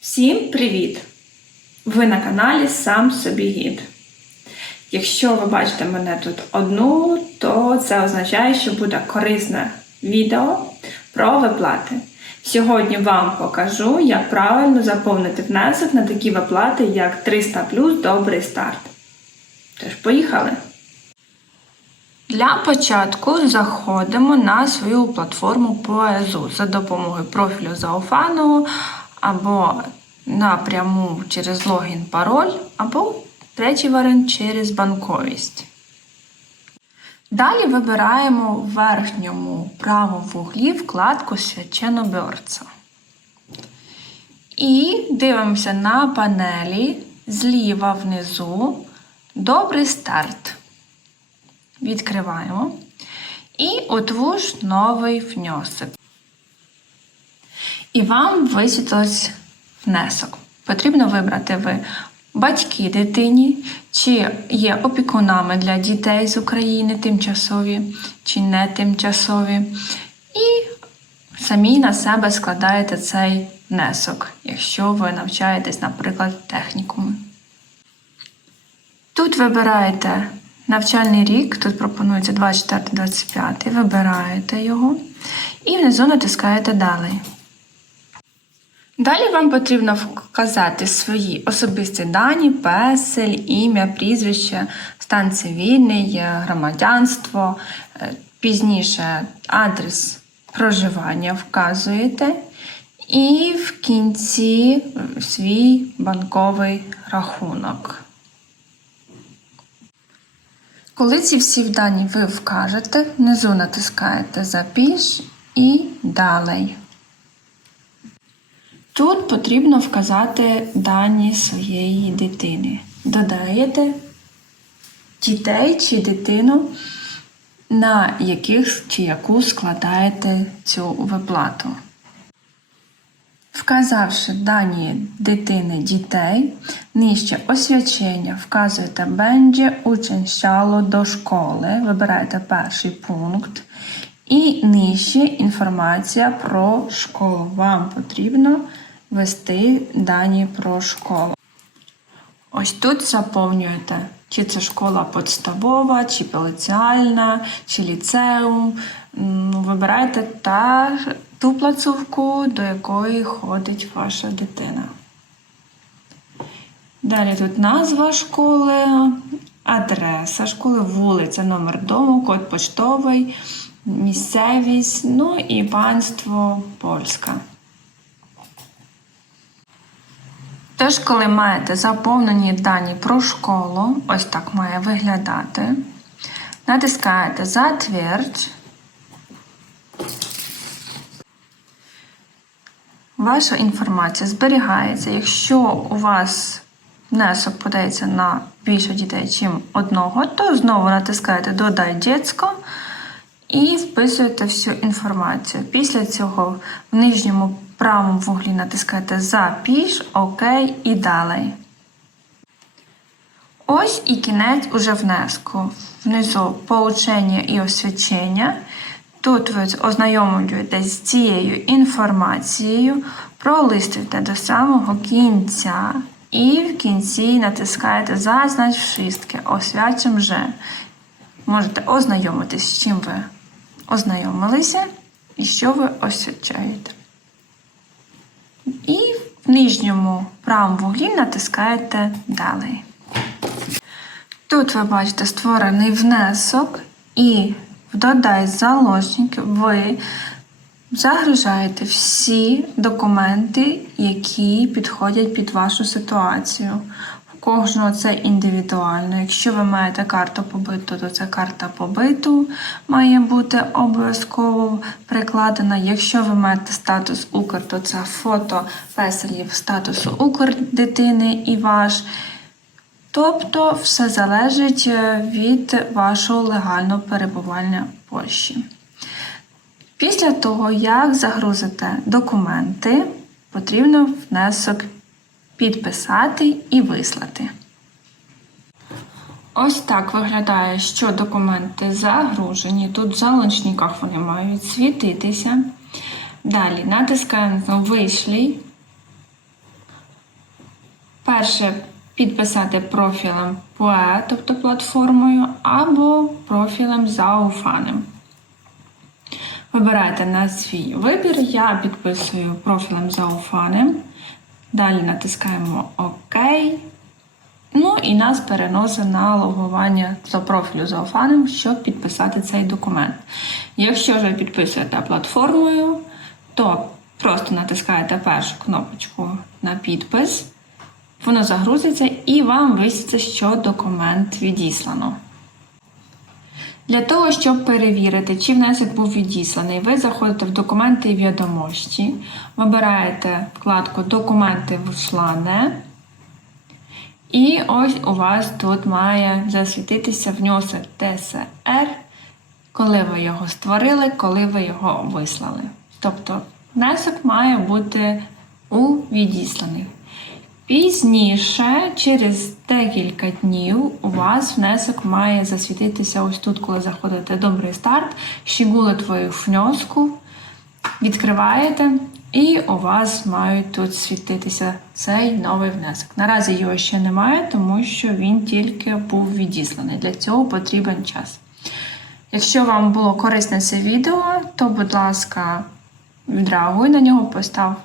Всім привіт! Ви на каналі Сам собі гід. Якщо ви бачите мене тут одну, то це означає, що буде корисне відео про виплати. Сьогодні вам покажу, як правильно заповнити внесок на такі виплати, як 300 плюс добрий старт. Тож, поїхали! Для початку заходимо на свою платформу ПОЕЗУ за допомогою профілю Зауфану або напряму через логін пароль, або третій варіант через банковість. Далі вибираємо в верхньому правому вуглі вкладку Свяченоберця. І дивимося на панелі зліва внизу Добрий старт. Відкриваємо. І утвуж новий внесок. І вам висвітлось внесок. Потрібно вибрати ви батьки дитині, чи є опікунами для дітей з України тимчасові чи не тимчасові. І самі на себе складаєте цей внесок, якщо ви навчаєтесь, наприклад, в технікумі. Тут вибираєте навчальний рік, тут пропонується 24-25, вибираєте його і внизу натискаєте Далі. Далі вам потрібно вказати свої особисті дані, песель, ім'я, прізвище, стан цивільний, громадянство, е, пізніше адрес проживання вказуєте. І в кінці свій банковий рахунок. Коли ці всі дані ви вкажете, внизу натискаєте Запіш і Далі. Тут потрібно вказати дані своєї дитини. Додаєте дітей чи дитину, на яких чи яку складаєте цю виплату. Вказавши дані дитини дітей, нижче освячення вказуєте бенджі учень щало до школи, вибираєте перший пункт. І нижче інформація про школу. Вам потрібно ввести дані про школу. Ось тут заповнюєте, чи це школа підставова, чи поліціальна, чи ліцеум. Вибирайте та, ту плацовку, до якої ходить ваша дитина. Далі тут назва школи, адреса школи, вулиця, номер дому, код поштовий, місцевість, ну і панство польська. Теж, коли маєте заповнені дані про школу, ось так має виглядати, натискаєте Затвердь. Ваша інформація зберігається. Якщо у вас внесок подається на більше дітей, ніж одного, то знову натискаєте Додай дітсько і вписуєте всю інформацію. Після цього в нижньому правому вуглі натискаєте Запіш, ОК і далі. Ось і кінець уже внеску. Внизу поучення і освячення. Тут ви ознайомлюєтесь з цією інформацією, пролистуєте до самого кінця. І в кінці натискаєте Зазнач вшистки, освячим вже. Можете ознайомитись, з чим ви ознайомилися і що ви освячаєте. І в нижньому правому вуглі натискаєте Далі. Тут ви бачите створений внесок, і в Додай заложник ви загружаєте всі документи, які підходять під вашу ситуацію. Кожного це індивідуально. Якщо ви маєте карту побиту, то це карта побиту має бути обов'язково прикладена. Якщо ви маєте статус Укр, то це фото песелів статусу Укр дитини і ваш. Тобто все залежить е, від вашого легального перебування в Польщі. Після того, як загрузите документи, потрібно внесок підписати і вислати. Ось так виглядає, що документи загружені. Тут в залучниках вони мають світитися. Далі натискаємо на вишлі. Перше підписати профілем POE, тобто платформою, або профілем зауфаним. Вибирайте на свій вибір. Я підписую профілем зауфаним. Далі натискаємо ОК. Ну і нас переносить на логування за профілю зауфаним, щоб підписати цей документ. Якщо ж ви підписуєте платформою, то просто натискаєте першу кнопочку на підпис, воно загрузиться і вам висвітиться, що документ відіслано. Для того, щоб перевірити, чи внесок був відісланий, ви заходите в документи і відомості, вибираєте вкладку Документи вислане. І ось у вас тут має засвітитися внесок ТСР, коли ви його створили, коли ви його вислали. Тобто внесок має бути у відісланий. Пізніше, через декілька днів, у вас внесок має засвітитися ось тут, коли заходите добрий старт, щігули твою внеску, відкриваєте, і у вас мають тут світитися цей новий внесок. Наразі його ще немає, тому що він тільки був відісланий. Для цього потрібен час. Якщо вам було корисне це відео, то, будь ласка, відреагуй на нього, постав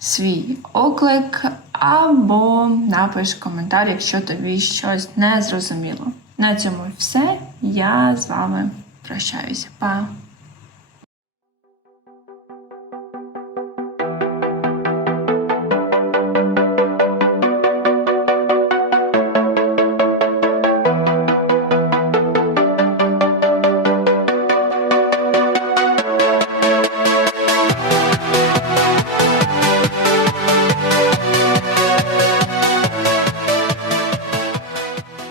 свій оклик або напиш коментар, якщо тобі щось не зрозуміло. На цьому все. Я з вами прощаюся. Па!